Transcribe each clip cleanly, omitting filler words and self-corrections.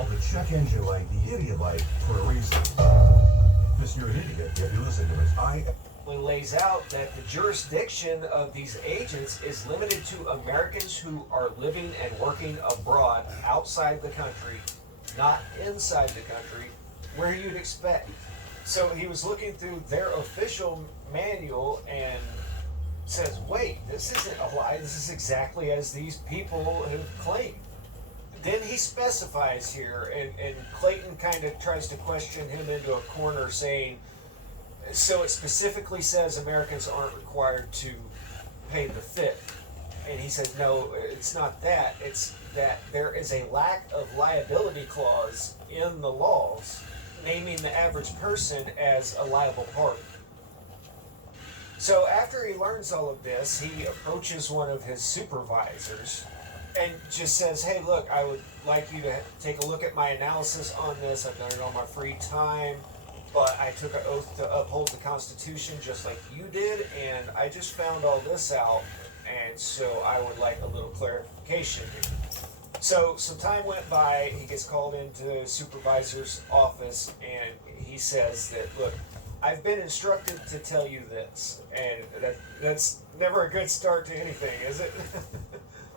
called the check engine light the idiot light for a reason. Because you're an idiot if you listen to it. Lays out that the jurisdiction of these agents is limited to Americans who are living and working abroad outside the country, not inside the country, where you'd expect. So he was looking through their official manual and says, wait, this isn't a lie. This is exactly as these people have claimed. Then he specifies here, and Clayton kind of tries to question him into a corner saying, so it specifically says Americans aren't required to pay the fifth. And he says, no, it's not that. It's that there is a lack of liability clause in the laws naming the average person as a liable party. So after he learns all of this, he approaches one of his supervisors and just says, hey, look, I would like you to take a look at my analysis on this. I've done it on my free time, but I took an oath to uphold the Constitution just like you did, and I just found all this out, and so I would like a little clarification here. So some time went by, he gets called into the supervisor's office, and he says that, look, I've been instructed to tell you this, and that's never a good start to anything, is it?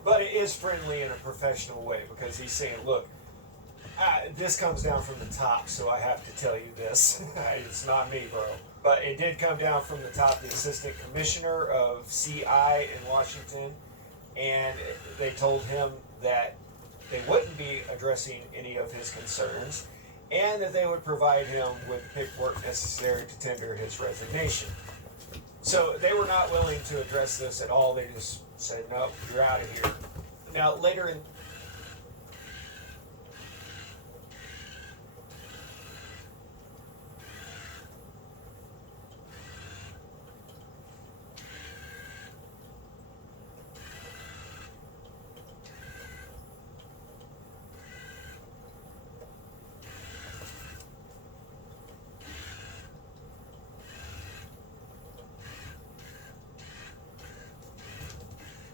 But it is friendly in a professional way, because he's saying, look, this comes down from the top, so I have to tell you this. It's not me, bro. But it did come down from the top, the assistant commissioner of CI in Washington, and they told him that they wouldn't be addressing any of his concerns, and that they would provide him with the paperwork necessary to tender his resignation. So they were not willing to address this at all. They just said, nope, you're out of here. Now, later in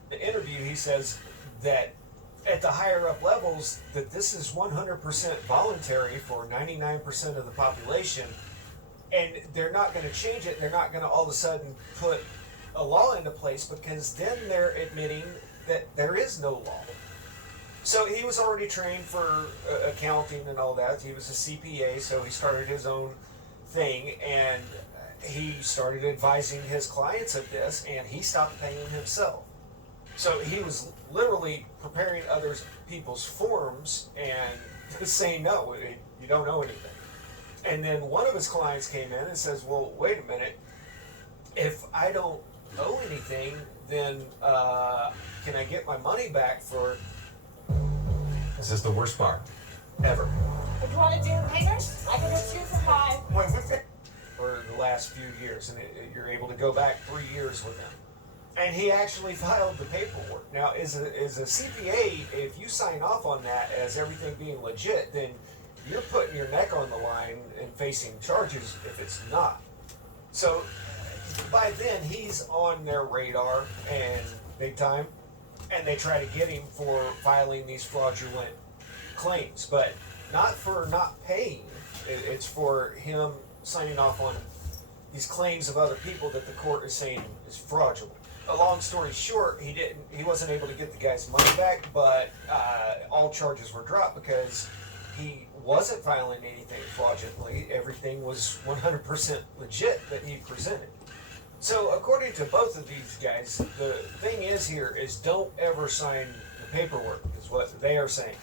the interview, he says that at the higher up levels, that this is 100% voluntary for 99% of the population, and they're not going to change it. They're not going to all of a sudden put a law into place, because then they're admitting that there is no law. So he was already trained for accounting and all that. He was a CPA, so he started his own thing, and he started advising his clients of this, and he stopped paying himself. So he was literally preparing other people's forms and saying, no, you don't know anything. And then one of his clients came in and says, well, wait a minute. If I don't owe anything, then can I get my money back for... This is the worst part ever. If you want to do papers, I can do 2 for 5. For the last few years, and you're able to go back 3 years with them. And he actually filed the paperwork. Now, as a CPA, if you sign off on that as everything being legit, then you're putting your neck on the line and facing charges if it's not. So by then, he's on their radar and big time, and they try to get him for filing these fraudulent claims, but not for not paying. It's for him signing off on these claims of other people that the court is saying is fraudulent. A long story short, he wasn't able to get the guy's money back, but all charges were dropped because he wasn't filing anything fraudulently. Everything was 100% legit that he presented. So according to both of these guys, the thing is here is don't ever sign the paperwork, is what they are saying.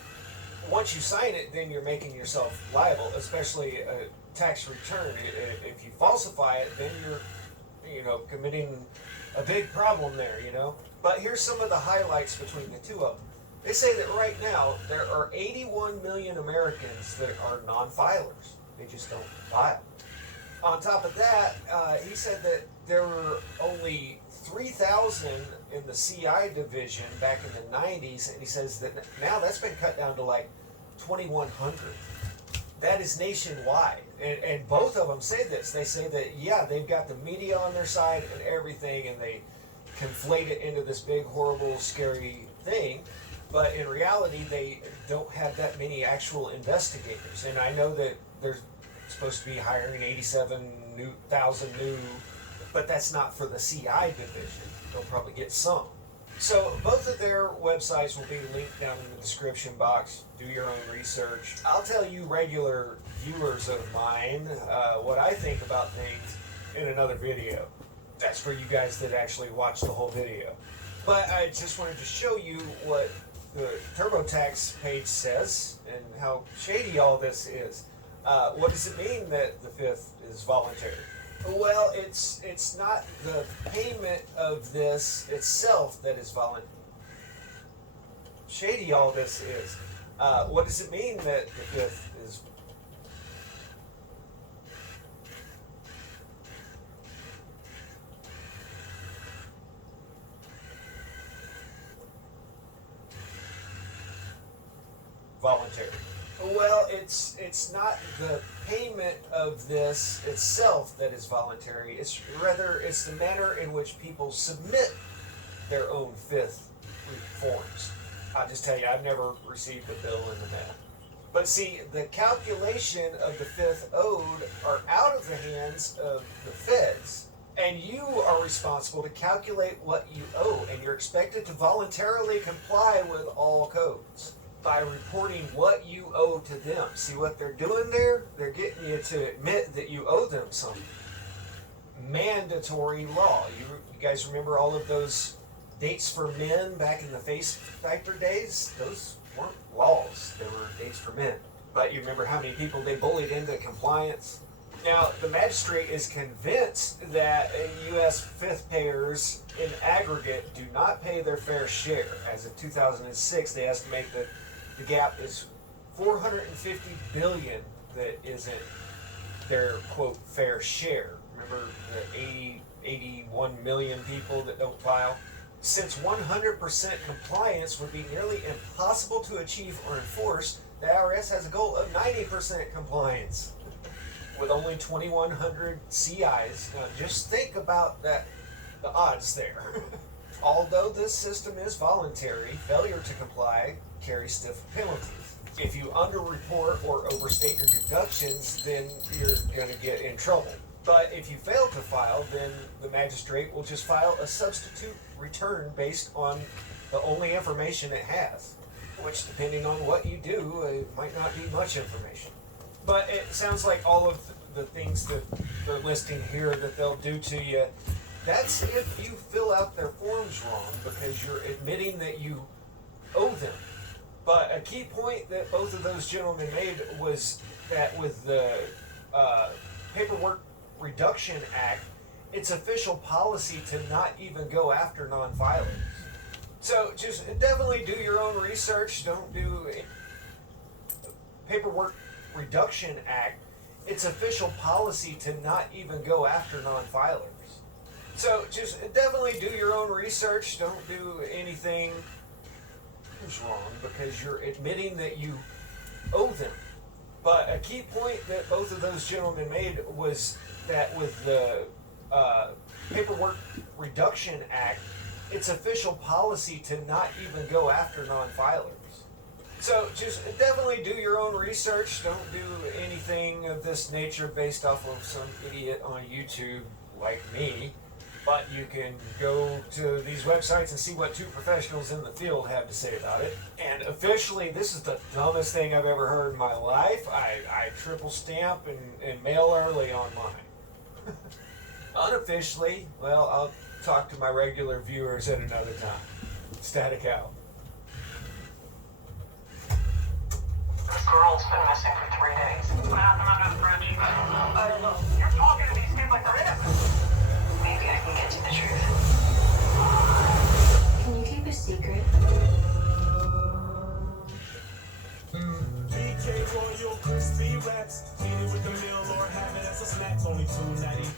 Once you sign it, then you're making yourself liable, especially a tax return. If you falsify it, then you're committing a big problem there, But here's some of the highlights between the two of them. They say that right now there are 81 million Americans that are non-filers. They just don't file. On top of that, he said that there were only 3,000 in the CI division back in the 90s, and he says that now that's been cut down to like 2,100. That is nationwide, and both of them say this. They say that, yeah, they've got the media on their side and everything, and they conflate it into this big, horrible, scary thing, but in reality, they don't have that many actual investigators. And I know that they're supposed to be hiring 87,000 new, but that's not for the CI division. They'll probably get some. So both of their websites will be linked down in the description box. Do your own research. I'll tell you regular viewers of mine what I think about things in another video. That's for you guys that actually watch the whole video. But I just wanted to show you what the TurboTax page says and how shady all this is. What does it mean that the fifth is voluntary? Well, it's not the payment of this itself that is voluntary. Shady all this is. What does it mean that the fifth is voluntary? Well, it's not the payment of this itself that is voluntary. It's the manner in which people submit their own fifth forms. I'll just tell you, I've never received a bill in the mail. But see, the calculation of the fifth owed are out of the hands of the feds, and you are responsible to calculate what you owe, and you're expected to voluntarily comply with all codes by reporting what you owe to them. See what they're doing there? They're getting you to admit that you owe them something. Mandatory law. You guys remember all of those dates for men back in the Face Factor days? Those weren't laws. They were dates for men. But you remember how many people they bullied into compliance? Now, the magistrate is convinced that U.S. fifth payers in aggregate do not pay their fair share. As of 2006, they estimate that the gap is $450 billion that isn't their, quote, fair share. Remember the 81 million people that don't file? Since 100% compliance would be nearly impossible to achieve or enforce, the IRS has a goal of 90% compliance with only 2,100 CIs. Now just think about that, the odds there. Although this system is voluntary, failure to comply carries stiff penalties. If you underreport or overstate your deductions, then you're going to get in trouble. But if you fail to file, then the magistrate will just file a substitute return based on the only information it has, which, depending on what you do, it might not be much information. But it sounds like all of the things that they're listing here that they'll do to you, that's if you fill out their forms wrong because you're admitting that you owe them. But a key point that both of those gentlemen made was that with the Paperwork Reduction Act, it's official policy to not even go after non-filers. So just definitely do your own research. Don't do Paperwork Reduction Act. It's official policy to not even go after non-filers. So just definitely do your own research. Don't do anything wrong because you're admitting that you owe them. But a key point that both of those gentlemen made was that with the Paperwork Reduction Act, it's official policy to not even go after non-filers. So just definitely do your own research. Don't do anything of this nature based off of some idiot on YouTube like me. But you can go to these websites and see what two professionals in the field have to say about it. And officially, this is the dumbest thing I've ever heard in my life. I triple stamp and mail early on mine. Unofficially, well, I'll talk to my regular viewers at another time. Static out. This girl's been missing for 3 days. What happened on that bridge? I don't know. You're talking to these kids like they're innocent. Maybe I can get to the truth. Can you keep a secret? BK Royal Crispy Wraps. Eat it with the meal or have it as a snack. Only $2.90.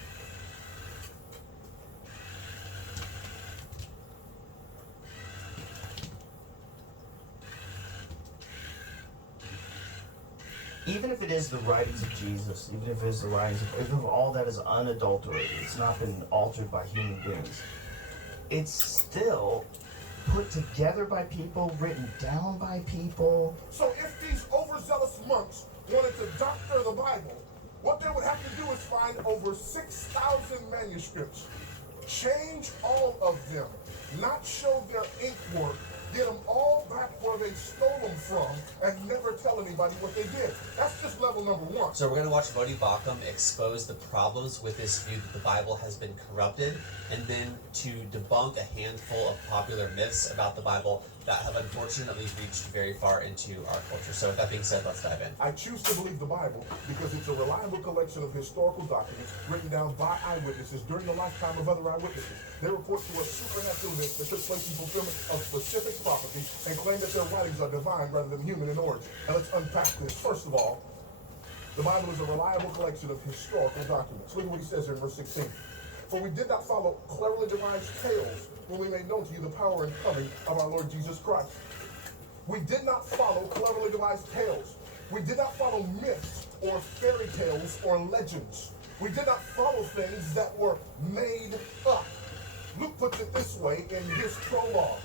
Even if it is the writings of Jesus, even if it is the writings of, even if all that is unadulterated, it's not been altered by human beings, it's still put together by people, written down by people. So if these overzealous monks wanted to doctor the Bible, what they would have to do is find over 6,000 manuscripts, change all of them, not show their ink work, get them all back where they stole them from, and never tell anybody what they did. That's just level number one. So we're going to watch Vodi Bakum expose the problems with this view that the Bible has been corrupted, and then to debunk a handful of popular myths about the Bible that have unfortunately reached very far into our culture. So with that being said, let's dive in. I choose to believe the Bible because it's a reliable collection of historical documents written down by eyewitnesses during the lifetime of other eyewitnesses. They report to us supernatural events that took place in fulfillment of specific prophecies and claim that their writings are divine rather than human in origin. And let's unpack this. First of all, the Bible is a reliable collection of historical documents. Look at what he says here in verse 16. For we did not follow cleverly devised tales when we made known to you the power and coming of our Lord Jesus Christ. We did not follow cleverly devised tales. We did not follow myths or fairy tales or legends. We did not follow things that were made up. Luke puts it this way in his prologue.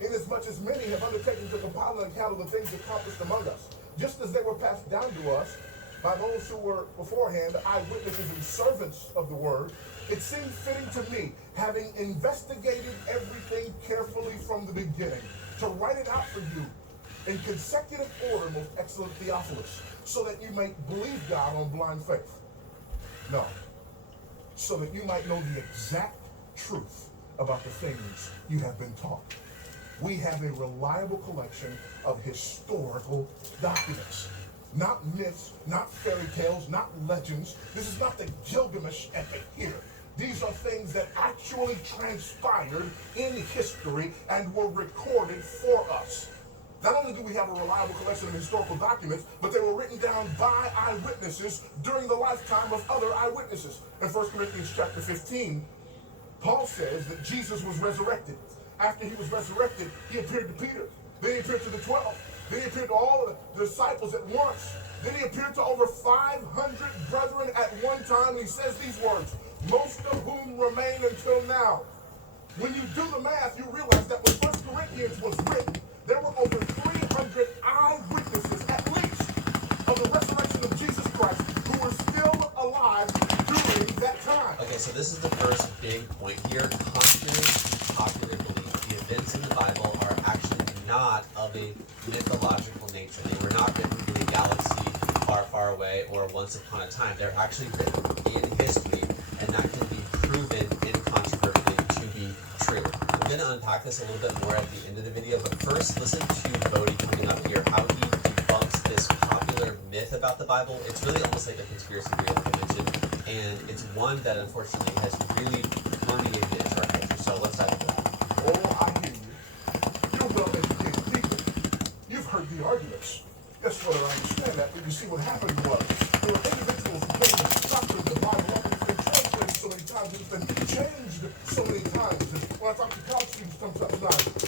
Inasmuch as many have undertaken to compile an account of the things accomplished among us, just as they were passed down to us by those who were beforehand eyewitnesses and servants of the word, it seemed fitting to me, having investigated everything carefully from the beginning, to write it out for you in consecutive order, most excellent Theophilus, so that you might believe God on blind faith. No, so that you might know the exact truth about the things you have been taught. We have a reliable collection of historical documents. Not myths, not fairy tales, not legends. This is not the Gilgamesh epic here. These are things that actually transpired in history and were recorded for us. Not only do we have a reliable collection of historical documents, but they were written down by eyewitnesses during the lifetime of other eyewitnesses. In 1 Corinthians chapter 15, Paul says that Jesus was resurrected. After he was resurrected, he appeared to Peter. Then he appeared to the 12. Then he appeared to all of the disciples at once. Then he appeared to over 500 brethren at one time. And he says these words, most of whom remain until now. When you do the math, you realize that when 1 Corinthians was written, there were over 300 eyewitnesses at least of the resurrection of Jesus Christ who were still alive during that time. Okay, so this is the first big point here. Contrary to popular belief, the events in the Bible are actually not of a mythological nature. They were not written in a galaxy far, far away or once upon a time. They're actually written in history, and that can be proven incontrovertibly to be true. I'm going to unpack this a little bit more at the end of the video, but first listen to Vodi coming up here, how he debunks this popular myth about the Bible. It's really almost like a conspiracy theory, like I mentioned, and it's one that unfortunately has really permeated into our culture. So let's dive into that. Oh, I hear you. You're well-educated people. You've heard the arguments. Yes, brother, I understand that, but you see what happened was there were individuals who came and doctored the Bible up, and it's been translated so many times, it's been changed so many times. And when I talk to college students sometimes,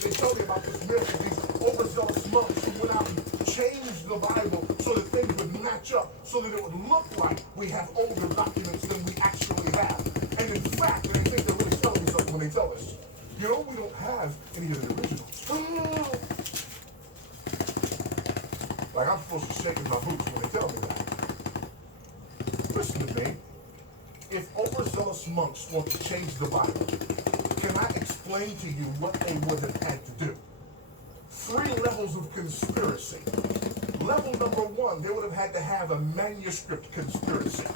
they tell me about this myth of these overzealous monks who went out and changed the Bible so that things would match up, so that it would look like we have older documents than we actually have. And in fact, they think they're really telling us something when they tell us, you know, we don't have any of the originals. Like I'm supposed to shake in my boots when they tell me that. Listen to me. If overzealous monks want to change the Bible, can I explain to you what they would have had to do? 3 levels of conspiracy. Level number 1, they would have had to have a manuscript conspiracy.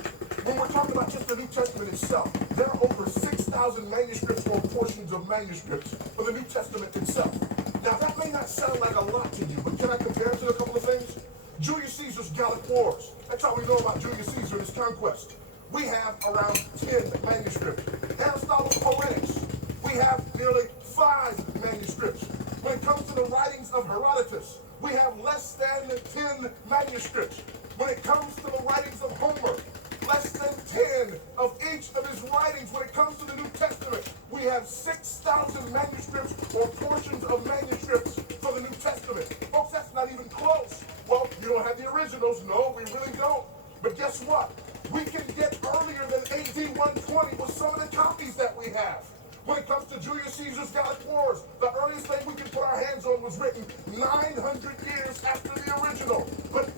When we're talking about just the New Testament itself, there are over 6,000 manuscripts or portions of manuscripts for the New Testament itself. Now, that may not sound like a lot to you, but can I compare it to a couple of things? Julius Caesar's Gallic Wars. That's how we know about Julius Caesar and his conquest. We have around 10 manuscripts. Aristotle's Poetics. We have nearly 5 manuscripts. When it comes to the writings of Herodotus, we have less than 10 manuscripts. When it comes to the writings of Homer, less than 10 of each of his writings. When it comes to the New Testament, we have 6,000 manuscripts or portions of manuscripts for the New Testament. Folks, that's not even close. Well, you don't have the originals. No, we really don't. But guess what? We can get earlier than AD 120 with some of the copies that we have. When it comes to Julius Caesar's Gallic Wars, the earliest thing we one was written 900 years after the original. But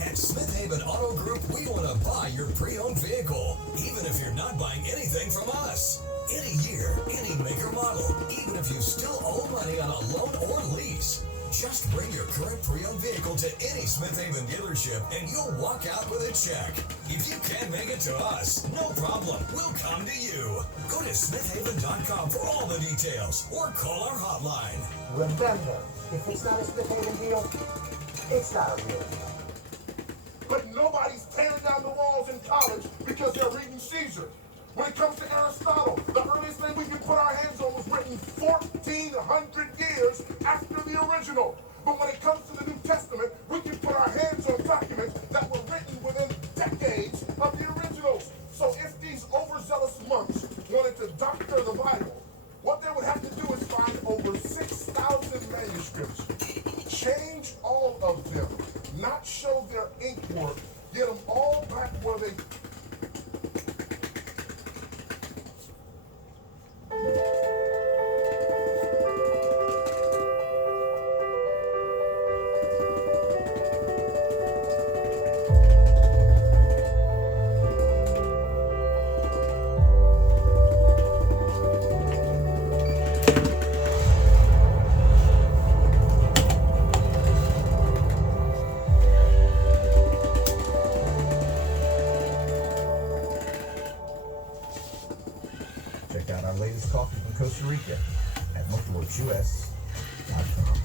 At Smith Haven Auto Group, we want to buy your pre-owned vehicle, even if you're not buying anything from us. Any year, any make or model, even if you still owe money on a loan or lease. Just bring your current pre-owned vehicle to any Smith Haven dealership and you'll walk out with a check. If you can't make it to us, no problem. We'll come to you. Go to smithhaven.com for all the details or call our hotline. Remember, if it's not a Smith Haven deal, it's not a real deal. But nobody's tearing down the walls in college because they're reading Caesar. When it comes to Aristotle, the earliest thing we can put our hands on was written 1,400 years after the original. But when it comes to the New Testament, we can put our hands on documents that were written within decades of the originals. So if these overzealous monks wanted to doctor the Bible, what they would have to do is find over 6,000 manuscripts, change all of them, not show their ink work, get them all back where they... Check out our latest coffee from Costa Rica at motorworksus.com.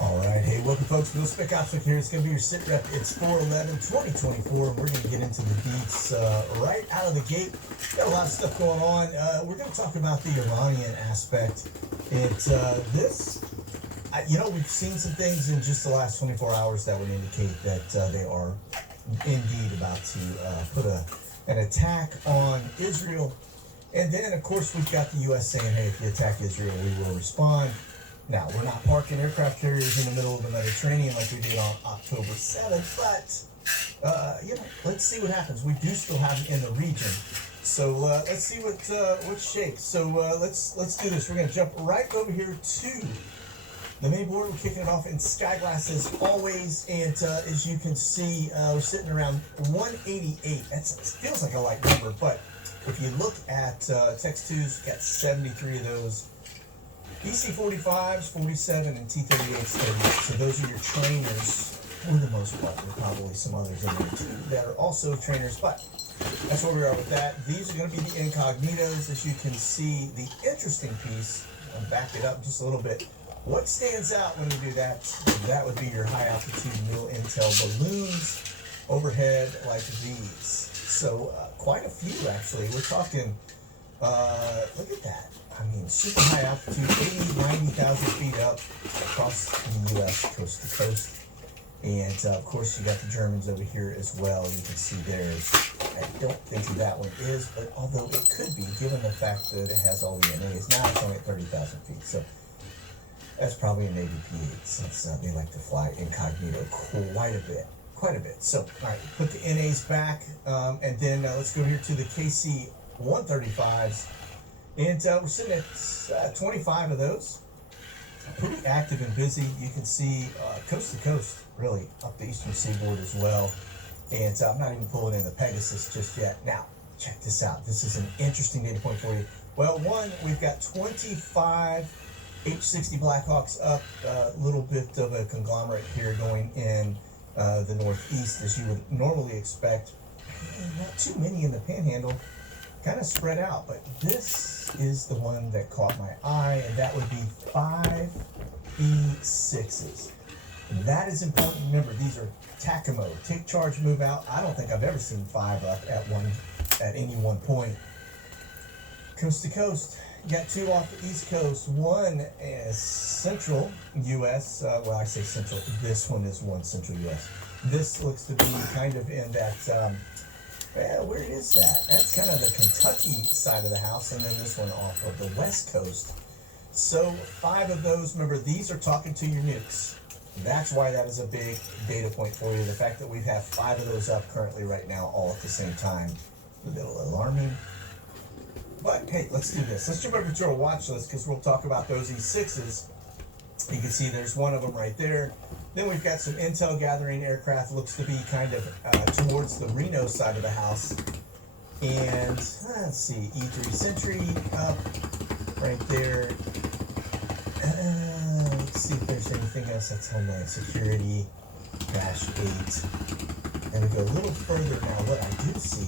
All right, hey, welcome folks. Bill Spick Optic here. It's going to be your sit rep. It's 4/11/2024, and we're going to get into the beats right out of the gate. Got a lot of stuff going on. We're going to talk about the Iranian aspect. We've seen some things in just the last 24 hours that would indicate that they are indeed about to put an attack on Israel. And then, of course, we've got the U.S. saying, hey, if you attack Israel, we will respond. Now, we're not parking aircraft carriers in the middle of the Mediterranean like we did on October 7th, but, let's see what happens. We do still have it in the region. So let's see what shakes. So let's do this. We're going to jump right over here to the main board. We're kicking it off in Skyglass as always, and as you can see, we're sitting around 188. It feels like a light number, but if you look at Text 2s, got 73 of those. EC45s, 47, and T38s, 30. So those are your trainers for the most part. There are probably some others in there too that are also trainers, but that's where we are with that. These are going to be the incognitos. As you can see, the interesting piece, I'll back it up just a little bit. What stands out when you do that? That would be your high altitude mil intel balloons overhead like these. So quite a few actually. We're talking, look at that. I mean, super high altitude, 80, 90,000 feet up across the U.S. coast to coast. And of course you got the Germans over here as well. You can see theirs. I don't think that one is, but although it could be, given the fact that it has all the NAs. Now it's only at 30,000 feet. So that's probably a Navy P-8 since they like to fly incognito quite a bit. So, all right, put the NAs back, and then let's go here to the KC-135s. And we're sitting at 25 of those. Pretty active and busy. You can see coast to coast, really, up the eastern seaboard as well. And I'm not even pulling in the Pegasus just yet. Now, check this out. This is an interesting data point for you. Well, one, we've got 25 H-60 Blackhawks up, a little bit of a conglomerate here going in the northeast, as you would normally expect. Not too many in the Panhandle, kind of spread out, but this is the one that caught my eye, and that would be 5 B6s. That is important. Remember, these are TACA mode, take charge, move out. I don't think I've ever seen 5 up at any one point. Coast to coast. You got 2 off the East Coast. One is central U.S. Well, I say central. This one is one central U.S. This looks to be kind of in that Well, where is that? That's kind of the Kentucky side of the house, and then this one off of the West Coast. So 5 of those, remember, these are talking to your nukes. That's why that is a big data point for you. The fact that we have 5 of those up currently right now, all at the same time, a little alarming. But hey, let's do this. Let's jump over to our watch list because we'll talk about those E6s. You can see there's one of them right there. Then we've got some intel gathering aircraft, looks to be kind of towards the Reno side of the house. And let's see, E3 Sentry up right there. Let's see if there's anything else. That's Homeland Security, Dash 8. And we go a little further now. What I do see,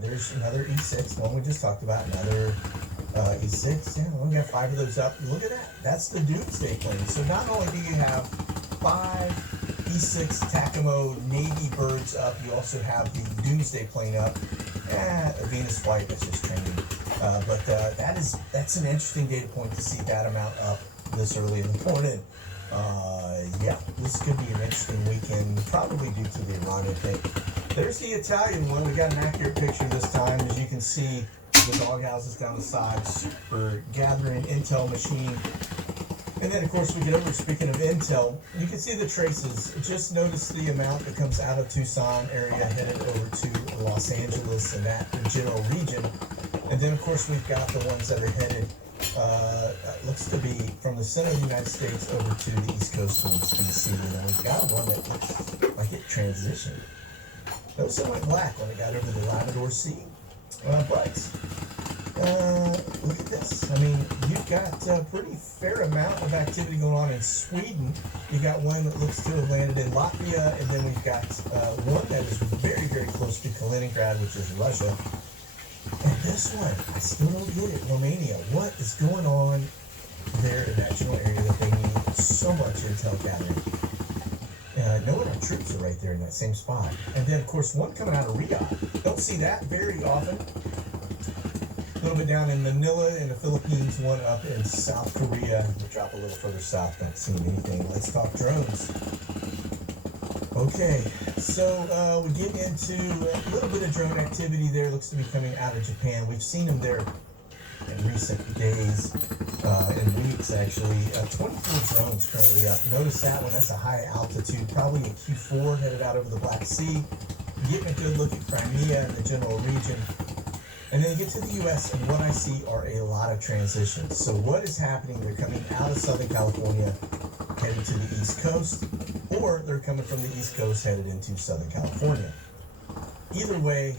there's another E6, one we just talked about, another E6. Yeah, we got 5 of those up. Look at that. That's the Doomsday plane. So not only do you have 5 E6 Takamo Navy birds up, you also have the Doomsday plane up. A Venus flight, that's just training. But that's an interesting data point to see that amount up this early in the morning. Yeah, this could be an interesting weekend, probably due to the Iranian thing. There's the Italian one. We got an accurate picture this time. As you can see, the doghouses down the side, super gathering intel machine. And then, of course, we get over, speaking of intel, you can see the traces. Just notice the amount that comes out of Tucson area headed over to Los Angeles and that general region. And then, of course, we've got the ones that are headed, looks to be from the center of the United States over to the East Coast towards BC. And then we've got one that looks like it transitioned. Notice it went black when it got over the Labrador Sea. Look at this. I mean, you've got a pretty fair amount of activity going on in Sweden. You got one that looks to have landed in Latvia, and then we've got one that is very, very close to Kaliningrad, which is Russia. And this one, I still don't get it. Romania. What is going on there in that general area that they need so much intel gathering? Knowing our troops are right there in that same spot. And then, of course, one coming out of Rica. Don't see that very often. A little bit down in Manila in the Philippines, one up in South Korea. We'll drop a little further south, not seeing anything. Let's talk drones. Okay, so we get into a little bit of drone activity there. Looks to be coming out of Japan. We've seen them there in recent days and weeks, actually. 24 drones currently up. Notice that one, that's a high altitude, probably a Q4 headed out over the Black Sea. Getting a good look at Crimea and the general region. And then you get to the U.S., and what I see are a lot of transitions. So what is happening? They're coming out of Southern California, headed to the East Coast, or they're coming from the East Coast, headed into Southern California. Either way,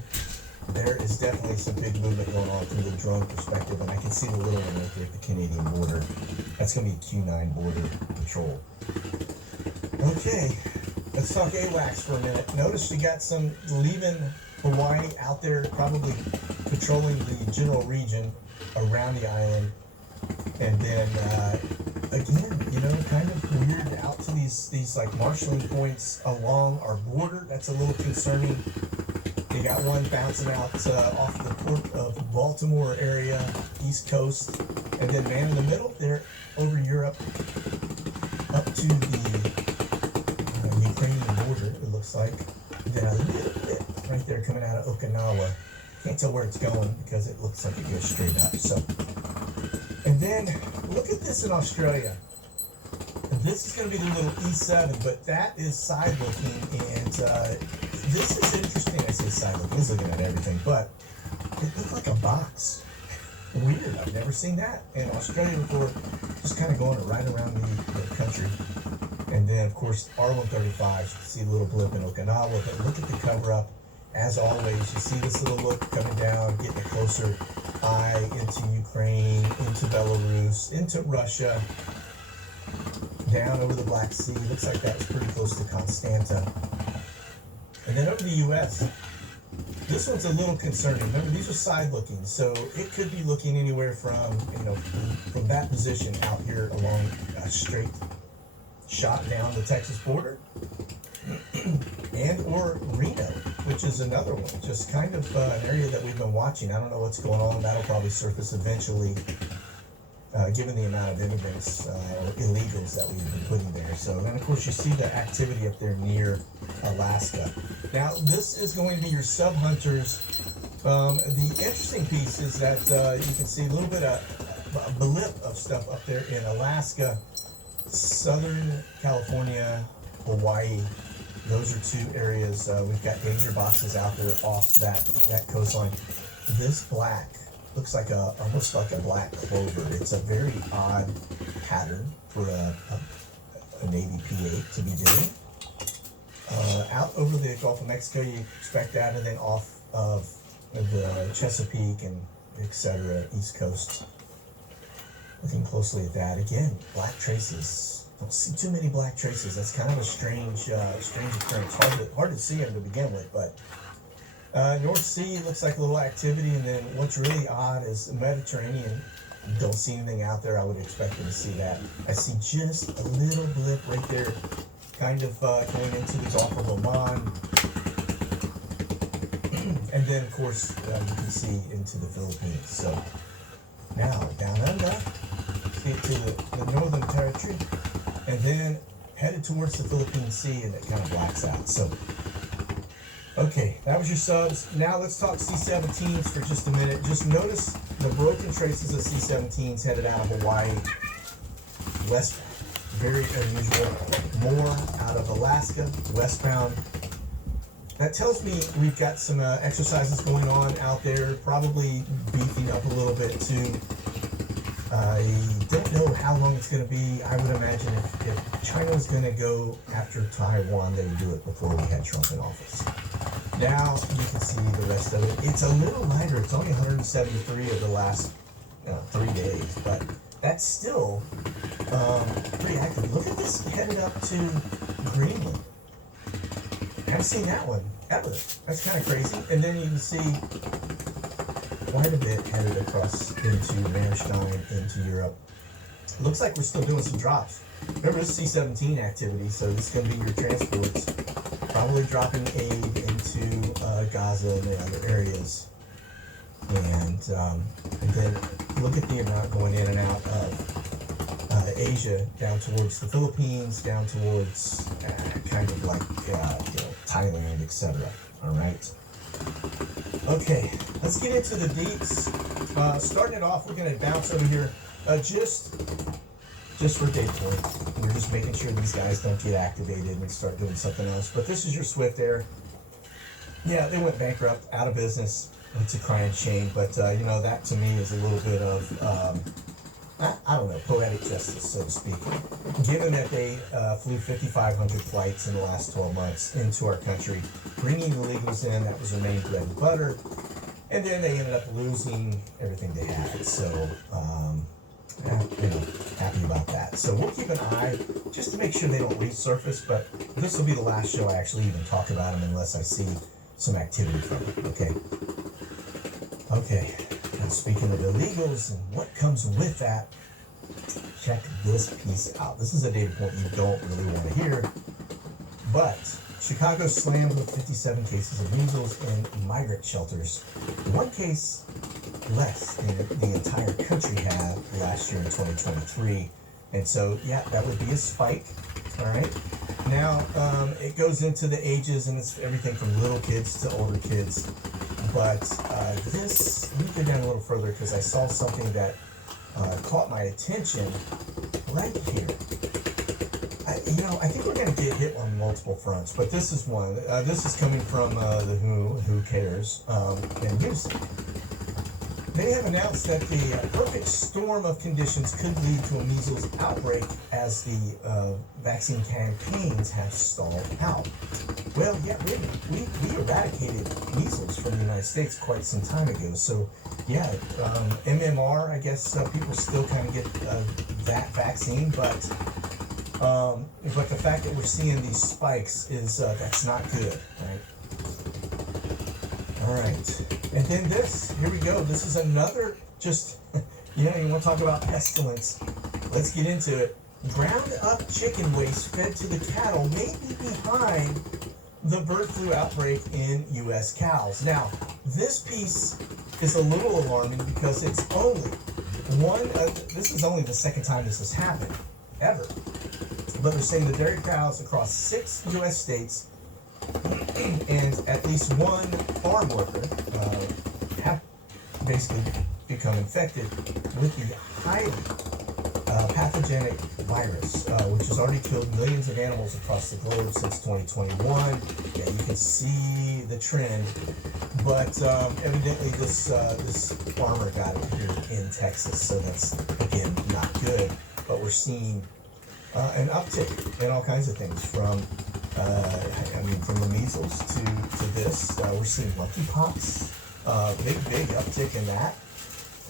there is definitely some big movement going on from the drone perspective, and I can see the little one right there at the Canadian border. That's going to be Q9 border patrol. Okay, let's talk AWACS for a minute. Notice you got some leaving Hawaii out there, probably patrolling the general region around the island. And then, again, you know, kind of weird out to these like marshalling points along our border. That's a little concerning. They got one bouncing out off the port of Baltimore area, East Coast. And then man in the middle, they're over Europe, up to the Ukrainian border, it looks like. Then a little bit right there coming out of Okinawa. Can't tell where it's going because it looks like it goes straight up. So, and then look at this in Australia. This is going to be the little E7, but that is side looking, and this is interesting. I say side looking, he's looking at everything, but it looked like a box. Weird, I've never seen that in Australia before. Just kind of going right around the country. And then, of course, R135, you can see a little blip in Okinawa, but look at the cover up. As always, you see this little look coming down, getting a closer eye into Ukraine, into Belarus, into Russia, down over the Black Sea. Looks like that was pretty close to Constanta. And then over the U.S., this one's a little concerning. Remember, these are side looking, so it could be looking anywhere from, you know, from that position out here along a straight shot down the Texas border, and or Reno, which is another one. Just kind of an area that we've been watching. I don't know what's going on. That'll probably surface eventually. given the amount of immigrants or illegals that we've been putting there. So, and of course, you see the activity up there near Alaska. Now, this is going to be your sub hunters. The interesting piece is that you can see a little bit of a blip of stuff up there in Alaska, Southern California, Hawaii. Those are two areas. We've got danger boxes out there off that coastline. This black looks like almost like a black clover. It's a very odd pattern for a Navy P-8 to be doing. Out over the Gulf of Mexico, you expect that, and then off of the Chesapeake and etc. East Coast. Looking closely at that again, black traces. Don't see too many black traces. That's kind of a strange occurrence. Hard to see them to begin with, but North Sea looks like a little activity, and then what's really odd is the Mediterranean. Don't see anything out there. I would expect you to see that. I see just a little blip right there, kind of going into the Gulf of Oman. And then, of course, you can see into the Philippines. So now, down under, to the northern territory, and then headed towards the Philippine Sea, and it kind of blacks out. So, okay, that was your subs. Now let's talk C-17s for just a minute. Just notice the broken traces of C-17s headed out of Hawaii westbound. Very unusual. More out of Alaska, westbound. That tells me we've got some exercises going on out there, probably beefing up a little bit too. I don't know how long it's going to be. I would imagine if China was going to go after Taiwan, they would do it before we had Trump in office. Now you can see the rest of it. It's a little lighter. It's only 173 of the last 3 days, but that's still pretty active. Look at this headed up to Greenland. I haven't seen that one ever. That's kind of crazy. And then you can see quite a bit headed across into Manstein, into Europe. Looks like we're still doing some drops. Remember, this is C-17 activity, so this is going to be your transports. Probably dropping aid into Gaza and the other areas. And then look at the amount going in and out of Asia, down towards the Philippines, down towards kind of like Thailand, etc. All right. Okay, let's get into the deeps. Starting it off, we're going to bounce over here just for data points. We're just making sure these guys don't get activated and start doing something else. But this is your Swift Air. Yeah, they went bankrupt, out of business. It's a crying shame, but that to me is a little bit of I don't know, poetic justice, so to speak. Given that they flew 5,500 flights in the last 12 months into our country, bringing illegals in, that was their main bread and butter, and then they ended up losing everything they had. So, happy about that. So we'll keep an eye just to make sure they don't resurface, but this will be the last show I actually even talk about them unless I see some activity from them, okay? Okay. Now, speaking of illegals and what comes with that, check this piece out. This is a data point you don't really want to hear, but Chicago slammed with 57 cases of measles in migrant shelters. One case less than the entire country had last year in 2023. And so, yeah, that would be a spike. All right. Now, it goes into the ages, and it's everything from little kids to older kids. But this, let me go down a little further because I saw something that caught my attention right here. I think we're going to get hit on multiple fronts, but this is one. This is coming from the Who Cares. And here's, they have announced that the perfect storm of conditions could lead to a measles outbreak as the vaccine campaigns have stalled out. Well, yeah, we eradicated measles from the United States quite some time ago. So, yeah, MMR, I guess people still kind of get that vaccine, but the fact that we're seeing these spikes is that's not good, right? All right, and then this, here we go. This is another just, you want to talk about pestilence. Let's get into it. Ground up chicken waste fed to the cattle may be behind the bird flu outbreak in U.S. cows. Now, this piece is a little alarming because it's only This is only the second time this has happened, ever. But they're saying the dairy cows across 6 U.S. states and at least one farm worker have basically become infected with the highly pathogenic virus, which has already killed millions of animals across the globe since 2021. Yeah, you can see the trend. But evidently this farmer got it here in Texas, so that's, again, not good. But we're seeing an uptick in all kinds of things, from from the measles to this. We're seeing monkeypox, big uptick in that.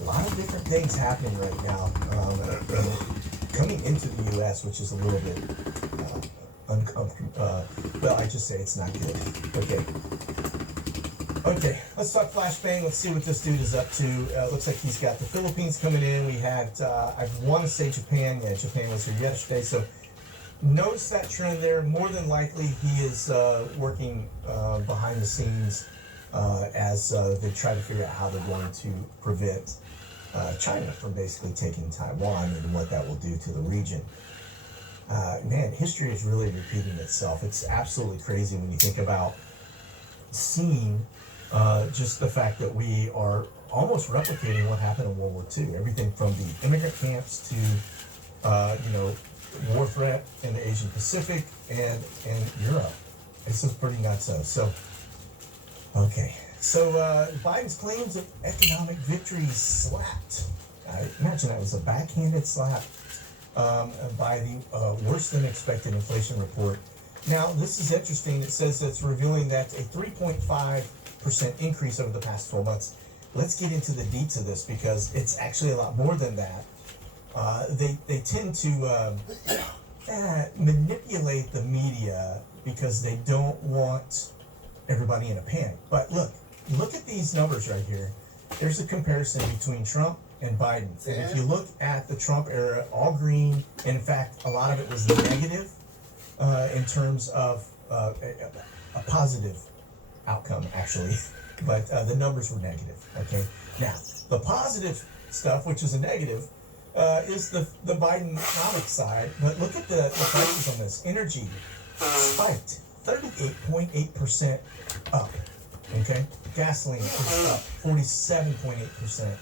A lot of different things happening right now, coming into the U.S., which is a little bit uncomfortable. Well, I just say it's not good. Okay, let's talk flashbang. Let's see what this dude is up to. Looks like he's got the Philippines coming in. We had, I want to say Japan. Yeah, Japan was here yesterday. So notice that trend there. More than likely, he is working behind the scenes as they try to figure out how they're going to prevent China from basically taking Taiwan and what that will do to the region. Man, history is really repeating itself. It's absolutely crazy when you think about seeing just the fact that we are almost replicating what happened in World War II. Everything from the immigrant camps to, war threat in the Asian Pacific and Europe. This is pretty nuts. So Biden's claims of economic victory slapped. I imagine that was a backhanded slap by the worse than expected inflation report. Now, this is interesting. It says it's revealing that a 3.5% increase over the past 12 months. Let's get into the deets of this, because it's actually a lot more than that. They tend to manipulate the media because they don't want everybody in a panic. But look at these numbers right here. There's a comparison between Trump and Biden. And if you look at the Trump era, all green, and in fact, a lot of it was negative in terms of a positive outcome, actually. But the numbers were negative, okay? Now, the positive stuff, which is a negative, is the Bidenomics side. But look at the prices on this. Energy spiked 38.8% up, okay? Gasoline is up 47.8%.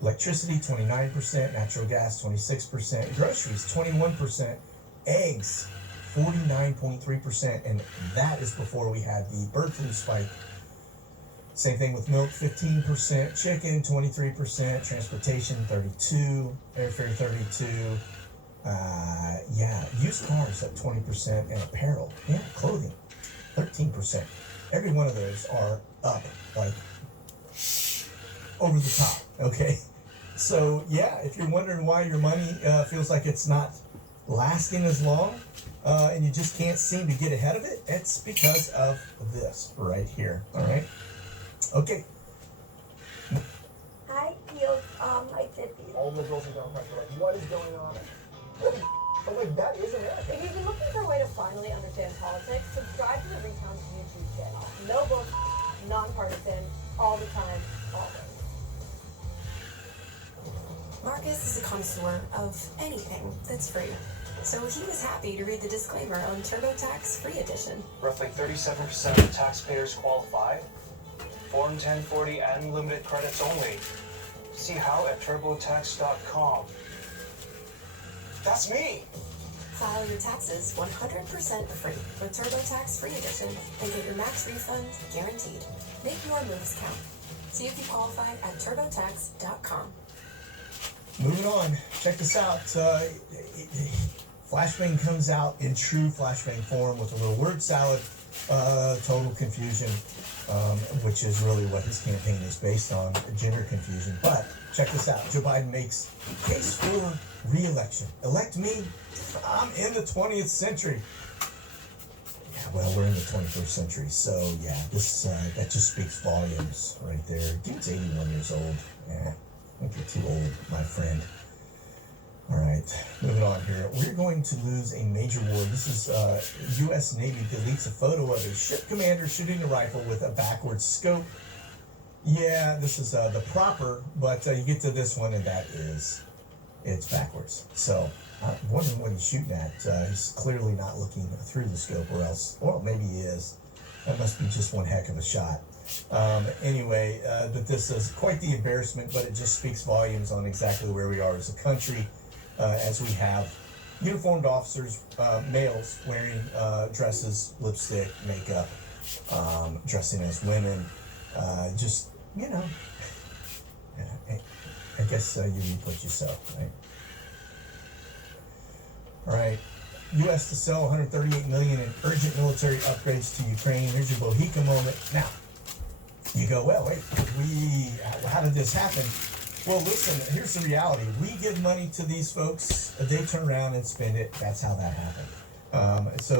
Electricity, 29%. Natural gas, 26%. Groceries, 21%. Eggs, 49.3%. And that is before we had the bird flu spike. Same thing with milk, 15%. Chicken, 23%. Transportation, 32%. Airfare, 32%. Used cars up 20%. And apparel, clothing, 13%. Every one of those are up, like, over the top, okay? So, if you're wondering why your money feels like it's not lasting as long, and you just can't seem to get ahead of it, it's because of this right here, all right? Okay. I feel my 50s. All liberals and Democrats are like, what is going on? I'm like, that is America. If you've been looking for a way to finally understand politics, subscribe to the Recoun's YouTube channel. No book, nonpartisan, all the time, always. Marcus is a connoisseur of anything that's free. So he was happy to read the disclaimer on TurboTax Free Edition. Roughly 37% of taxpayers qualify. Form 1040 and limited credits only. See how at turbotax.com. That's me! File your taxes 100% free with TurboTax Free Edition and get your max refund guaranteed. Make your moves count. See if you qualify at turbotax.com. Moving on, check this out. Flashbang comes out in true flashbang form with a little word salad, total confusion, which is really what his campaign is based on, gender confusion. But check this out. Joe Biden makes case for re-election. Elect me. I'm in the 20th century. Yeah, well, we're in the 21st century. So, this that just speaks volumes right there. Dude's 81 years old. Yeah. I think you're too old, my friend. All right, moving on here. We're going to lose a major war. This is U.S. Navy deletes a photo of a ship commander shooting a rifle with a backwards scope. Yeah, this is the proper, but you get to this one and it's backwards. So I'm wondering what he's shooting at. He's clearly not looking through the scope, or else, well, maybe he is. That must be just one heck of a shot. Anyway, but this is quite the embarrassment, but it just speaks volumes on exactly where we are as a country, as we have uniformed officers, males wearing dresses, lipstick, makeup, dressing as women, just, you know, I guess you reap what you sow, right? All right. U.S. to sell 138 million in urgent military upgrades to Ukraine. Here's your Bohica moment. Now, you go, well, wait, how did this happen? Well, listen, here's the reality. We give money to these folks, they turn around and spend it. That's how that happened. So